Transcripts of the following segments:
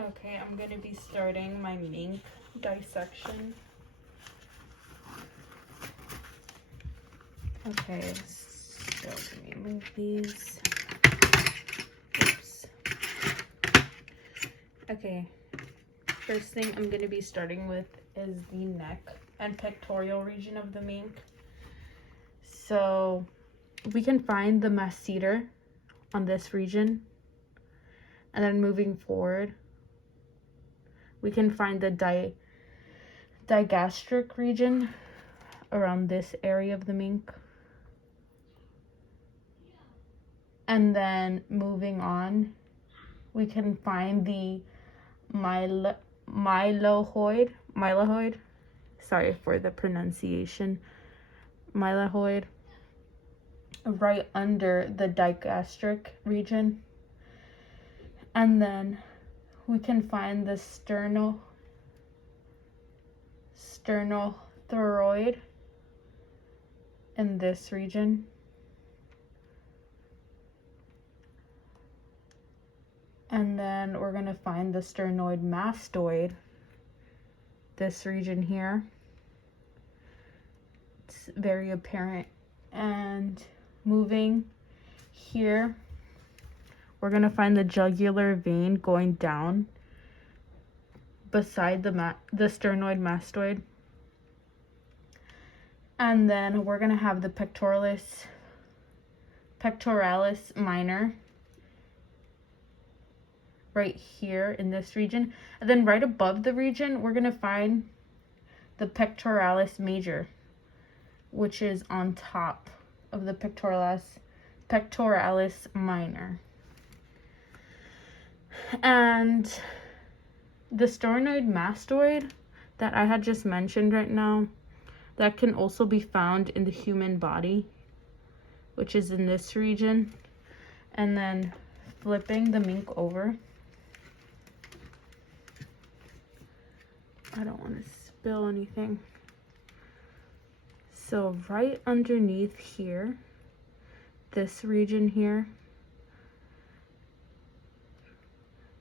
Okay, I'm gonna be starting my mink dissection. Okay, so let me move these. Oops. Okay, first thing I'm gonna be starting with is the neck and pectoral region of the mink. So we can find the masseter on this region, and then moving forward we can find the digastric region around this area of the mink, and then moving on we can find the mylohyoid, sorry for the pronunciation, mylohyoid, right under the digastric region. And then we can find the sternothyroid in this region. And then we're going to find the sternoid mastoid, this region here. It's very apparent. And moving here, we're going to find the jugular vein going down beside the sternoid mastoid. And then we're going to have the pectoralis minor right here in this region. And then right above the region, we're going to find the pectoralis major, which is on top of the pectoralis minor. And the sternoid mastoid that I had just mentioned right now, that can also be found in the human body, which is in this region. And then flipping the mink over, I don't want to spill anything. So right underneath here, this region here,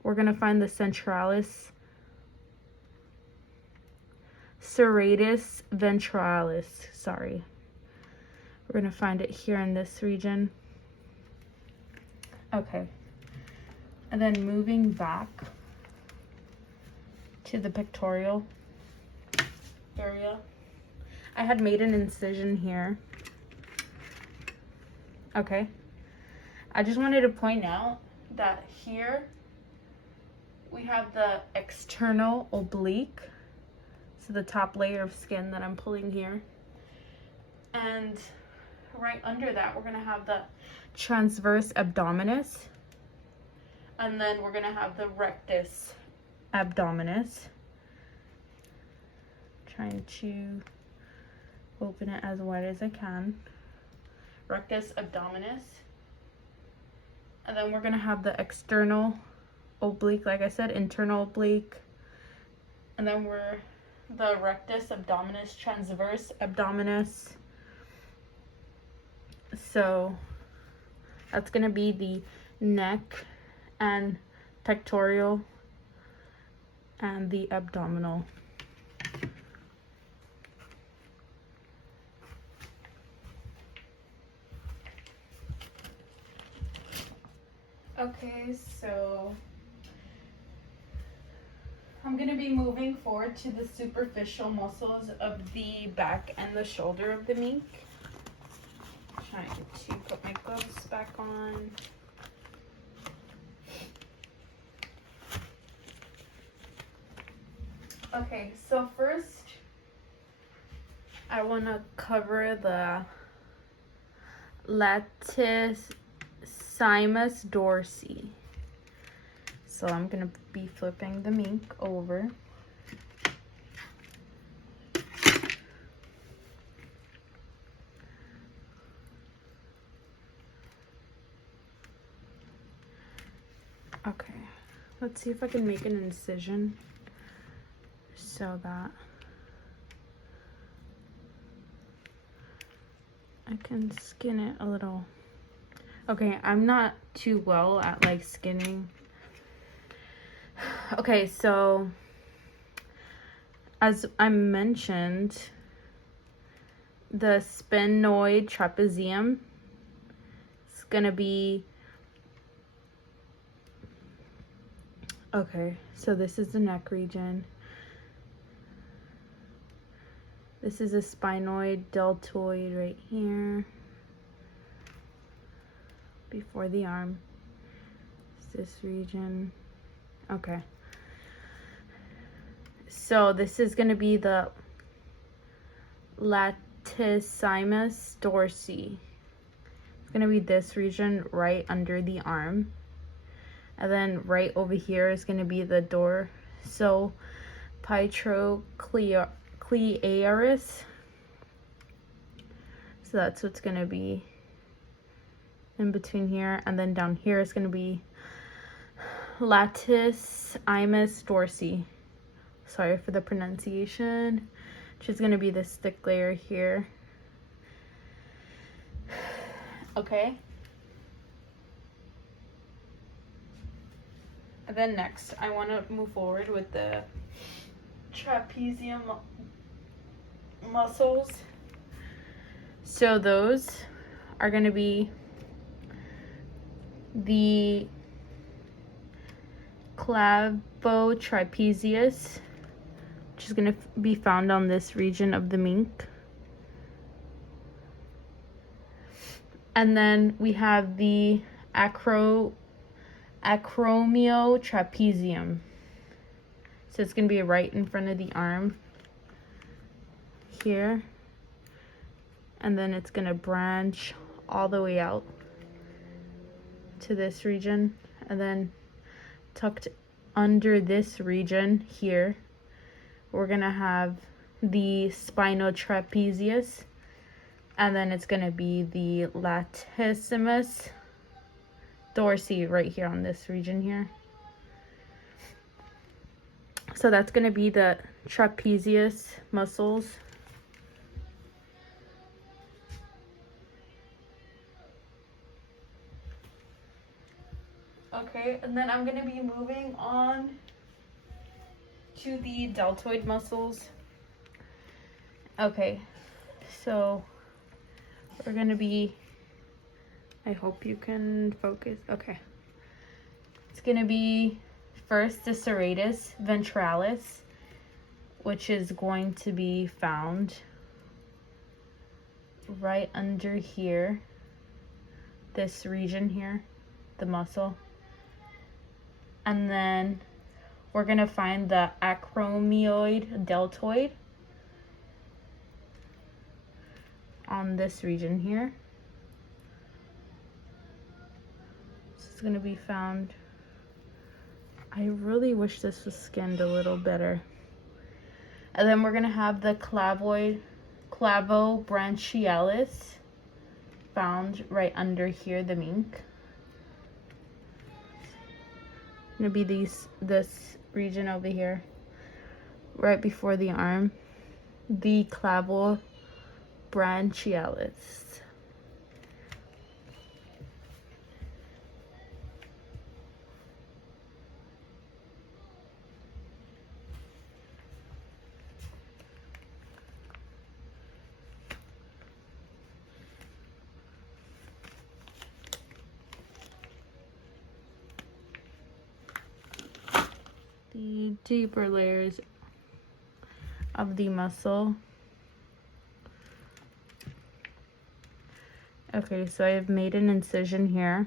we're going to find the serratus ventralis, sorry. We're going to find it here in this region. Okay. And then moving back to the pectoral area, I had made an incision here. Okay. I just wanted to point out that here we have the external oblique, so the top layer of skin that I'm pulling here. And right under that, we're going to have the transverse abdominis. And then we're going to have the rectus abdominis. Trying to open it as wide as I can. Rectus abdominis. And then we're going to have the external oblique, like I said, internal oblique. And then we're the rectus abdominis, transverse abdominis. So that's going to be the neck and pectoral and the abdominal. Okay, so I'm going to be moving forward to the superficial muscles of the back and the shoulder of the mink. Trying to put my gloves back on. Okay, so first I want to cover the latissimus dorsi. So I'm going to be flipping the mink over. Okay, let's see if I can make an incision so that I can skin it a little. Okay, I'm not too well at like skinning Okay, so as I mentioned, the sphenoid trapezium is gonna be, okay, so this is the neck region. This is a sphenoid deltoid right here before the arm. It's this region. Okay. So this is going to be the latissimus dorsi. It's going to be this region right under the arm. And then right over here is going to be the dorsopytroclearis. So that's what's going to be in between here. And then down here is going to be latissimus dorsi. Sorry for the pronunciation. Which is going to be this thick layer here. Okay. And then next, I want to move forward with the trapezium muscles. So those are going to be the clavotrapezius, which is going to be found on this region of the mink. And then we have the acromiotrapezium. So it's going to be right in front of the arm here. And then it's going to branch all the way out to this region. And then tucked under this region here, we're going to have the spinotrapezius. And then it's going to be the latissimus dorsi right here on this region here. So that's going to be the trapezius muscles. Okay, and then I'm going to be moving on to the deltoid muscles. Okay, so we're going to be, I hope you can focus. Okay. It's going to be first the serratus ventralis, which is going to be found right under here, this region here, the muscle. And then we're going to find the acromioid deltoid on this region here. This is going to be found, I really wish this was skinned a little better. And then we're going to have the clavobranchialis found right under here, the mink. Going to be this region over here, right before the arm, the clavobranchialis. The deeper layers of the muscle. Okay, so I have made an incision here.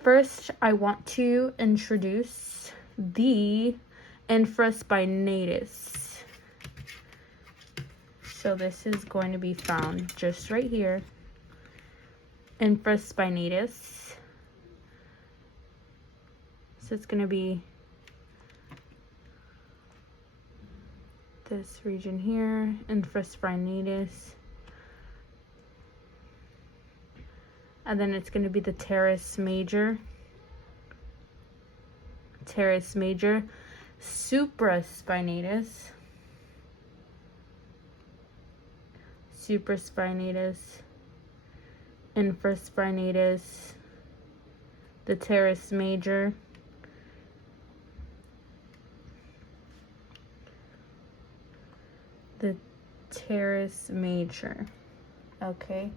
First, I want to introduce the infraspinatus. So this is going to be found just right here. Infraspinatus. So it's going to be this region here, infraspinatus. And then it's going to be the teres major, supraspinatus, infraspinatus, the teres major, the teres major. Okay.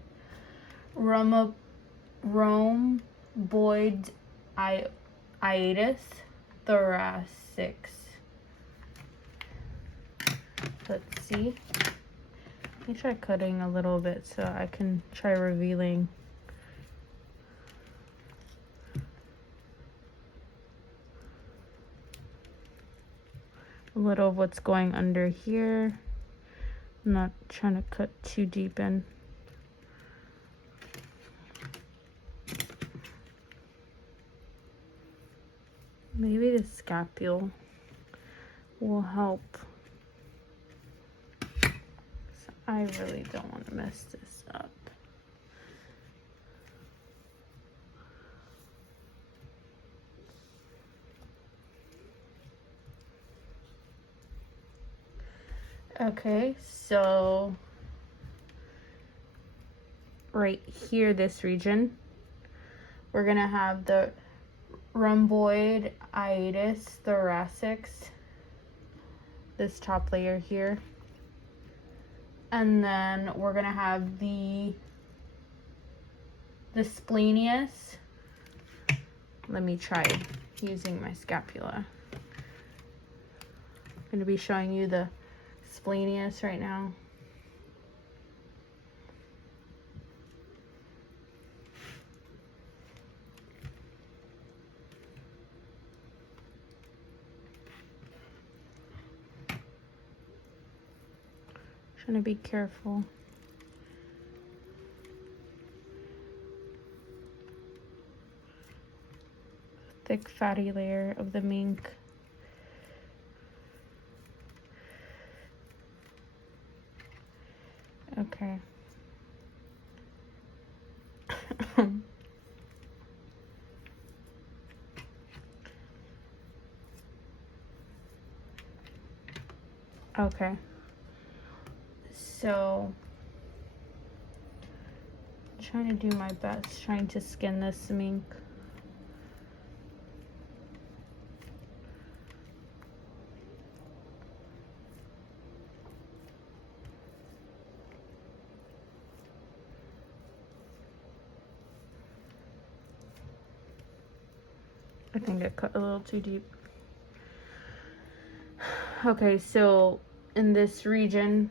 Rhomboid itis thoracics. Let's see. Let me try cutting a little bit so I can try revealing. A little of what's going under here. I'm not trying to cut too deep in. Maybe the scapule will help. I really don't want to mess this up. Okay, so right here, this region, we're gonna have the rhomboid itis thoracics, this top layer here. And then we're gonna have the splenius. Let me try using my scapula. I'm gonna be showing you the splenius right now. Trying to be careful. Thick fatty layer of the mink. Okay. Okay. So, I'm trying to do my best, trying to skin this mink. I think I cut a little too deep. Okay, so in this region,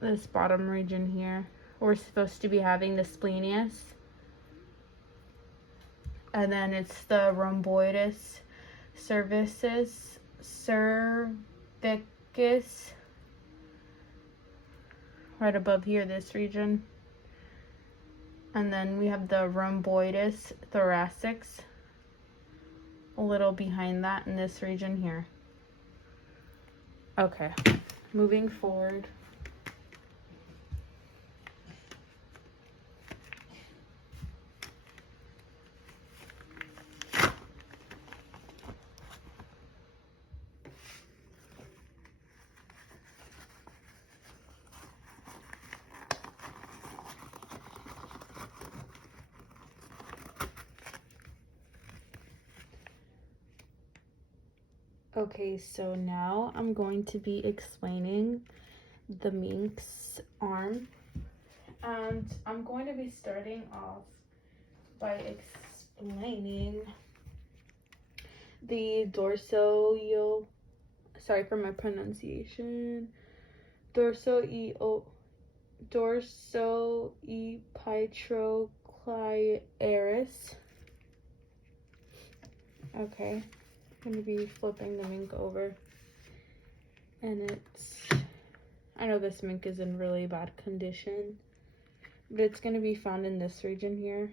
this bottom region here, we're supposed to be having the splenius, and then it's the rhomboidus cervicus, right above here, this region. And then we have the rhomboidus thoracics, a little behind that in this region here. Okay, moving forward. Okay, so now I'm going to be explaining the mink's arm, and I'm going to be starting off by explaining the sorry for my pronunciation, dorsoepitrocleiris. Okay. I'm going to be flipping the mink over, and I know this mink is in really bad condition, but it's going to be found in this region here.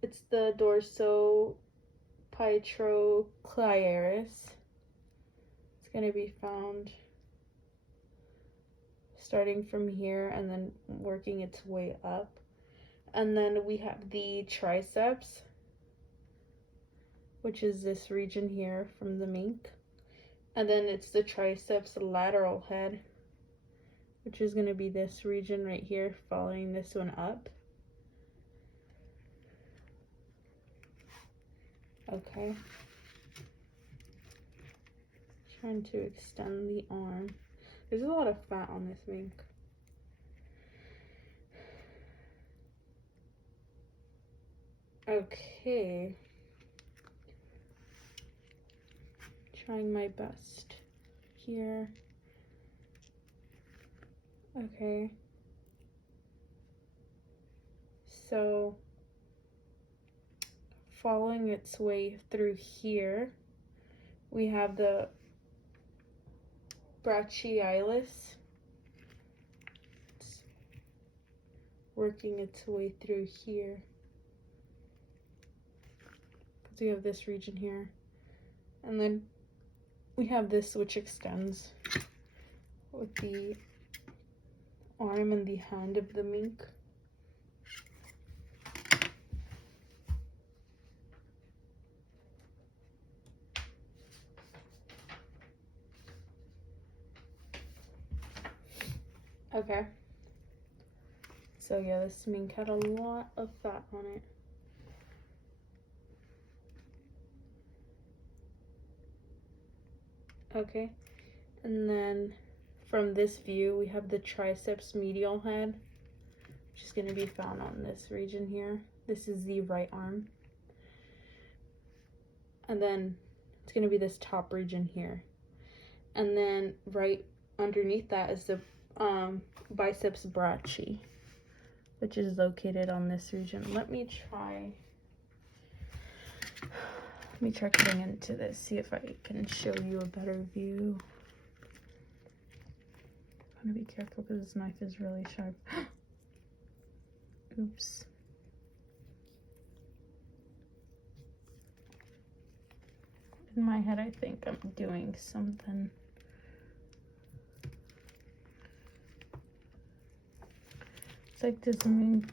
It's the dorsoepitrocleiris. It's going to be found starting from here and then working its way up. And then we have the triceps, which is this region here from the mink. And then it's the triceps lateral head, which is going to be this region right here, following this one up. Okay. Trying to extend the arm. There's a lot of fat on this mink. Okay. Trying my best here. Okay. So, following its way through here, we have the brachialis. It's working its way through here. Because we have this region here. And then we have this which extends with the arm and the hand of the mink. Okay. So yeah, this mink had a lot of fat on it. Okay. And then from this view, we have the triceps medial head, which is going to be found on this region here. This is the right arm. And then it's going to be this top region here. And then right underneath that is the biceps brachii, which is located on this region. Let me try cutting into this, see if I can show you a better view. I'm gonna be careful because this knife is really sharp. Oops. In my head, I think I'm doing something. It's like this mink.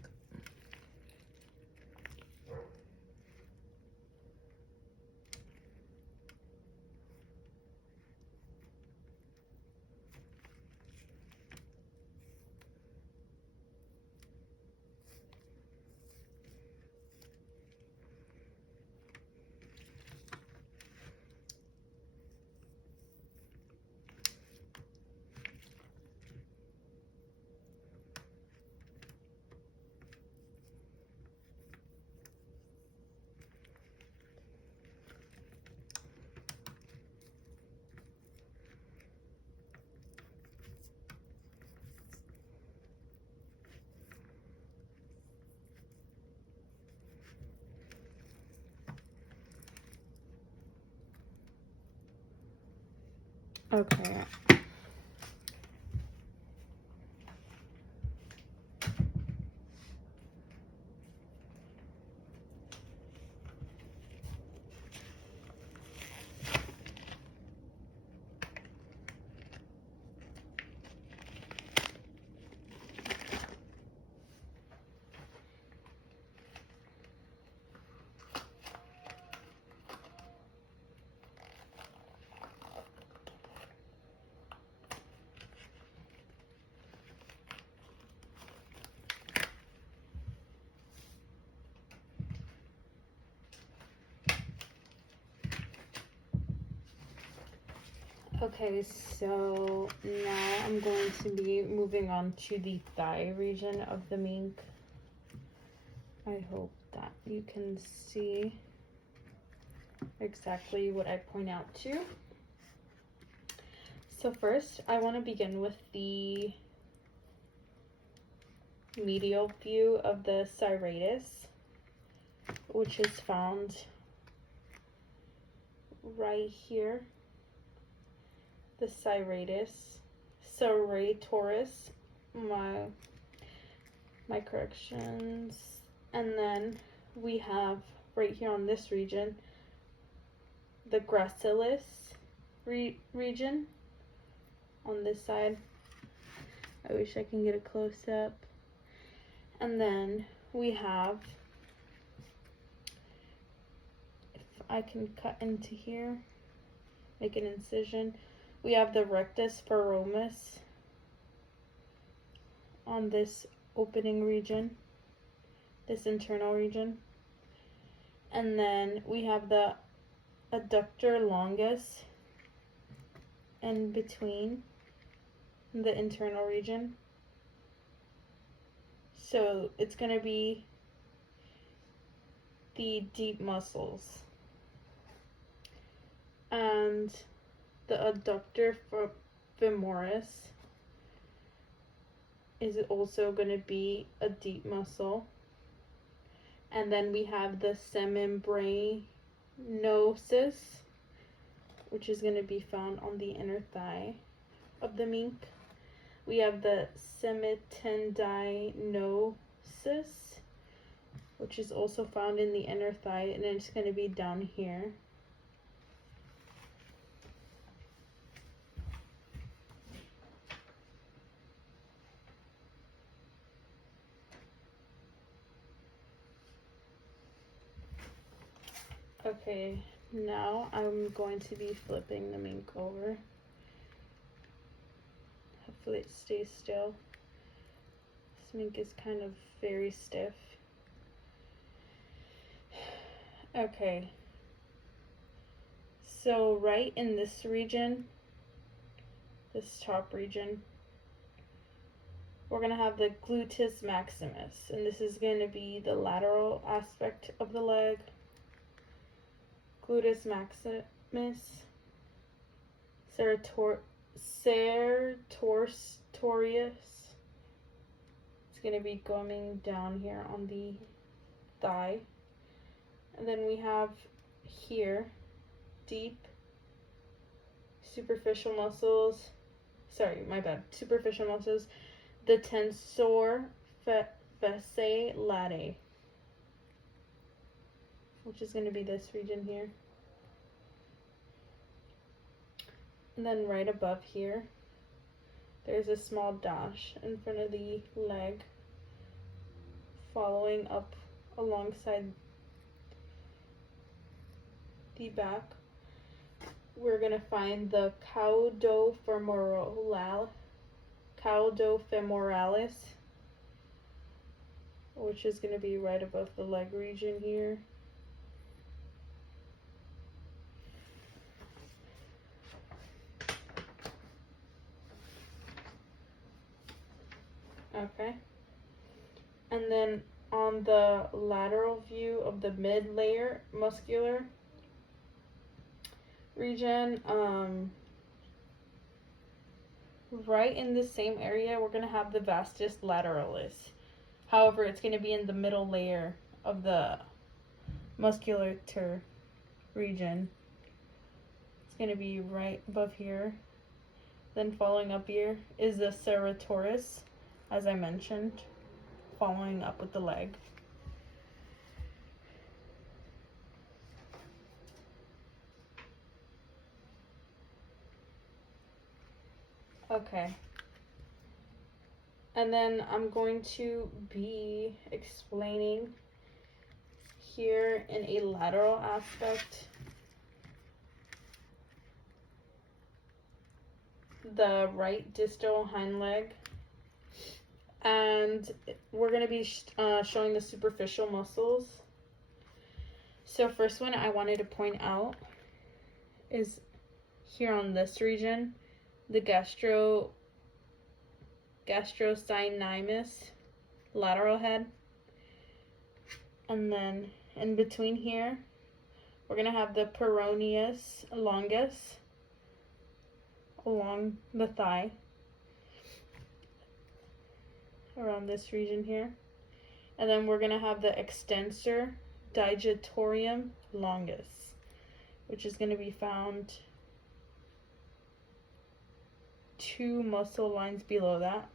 Okay. Okay, so now I'm going to be moving on to the thigh region of the mink. I hope that you can see exactly what I point out to. So first, I want to begin with the medial view of the serratus, which is found right here. The serratus, my corrections. And then we have right here on this region, the gracilis region on this side. I wish I can get a close up. And then we have, if I can cut into here, make an incision, we have the rectus feroris on this opening region, this internal region. And then we have the adductor longus and between the internal region. So it's going to be the deep muscles. And the adductor femoris is also going to be a deep muscle. And then we have the semimembranosus, which is going to be found on the inner thigh of the mink. We have the semitendinosus, which is also found in the inner thigh, and it's going to be down here. Okay, now I'm going to be flipping the mink over. Hopefully it stays still. This mink is kind of very stiff. Okay. So right in this region, this top region, we're going to have the gluteus maximus, and this is going to be the lateral aspect of the leg. Gluteus maximus, sertorius. It's going to be coming down here on the thigh. And then we have here deep superficial muscles. Superficial muscles. The tensor fasciae latae, which is going to be this region here. And then right above here, there's a small dash in front of the leg, following up alongside the back. We're going to find the caudofemoralis, which is going to be right above the leg region here. Okay. And then on the lateral view of the mid-layer muscular region, right in the same area, we're going to have the vastus lateralis. However, it's going to be in the middle layer of the musculature region. It's going to be right above here. Then following up here is the serratus, as I mentioned, following up with the leg. Okay. And then I'm going to be explaining here in a lateral aspect the right distal hind leg. And we're going to be showing the superficial muscles. So first one I wanted to point out is here on this region, the gastrocnemius lateral head. And then in between here, we're going to have the peroneus longus along the thigh, around this region here. And then we're going to have the extensor digitorium longus, which is going to be found 2 muscle lines below that.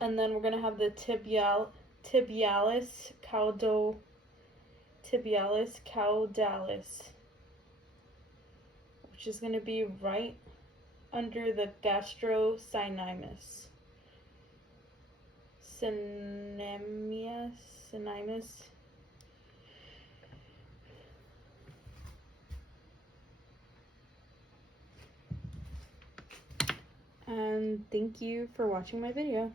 And then we're going to have the tibialis caudalis, which is going to be right under the gastrocnemius. Synemus. And thank you for watching my video.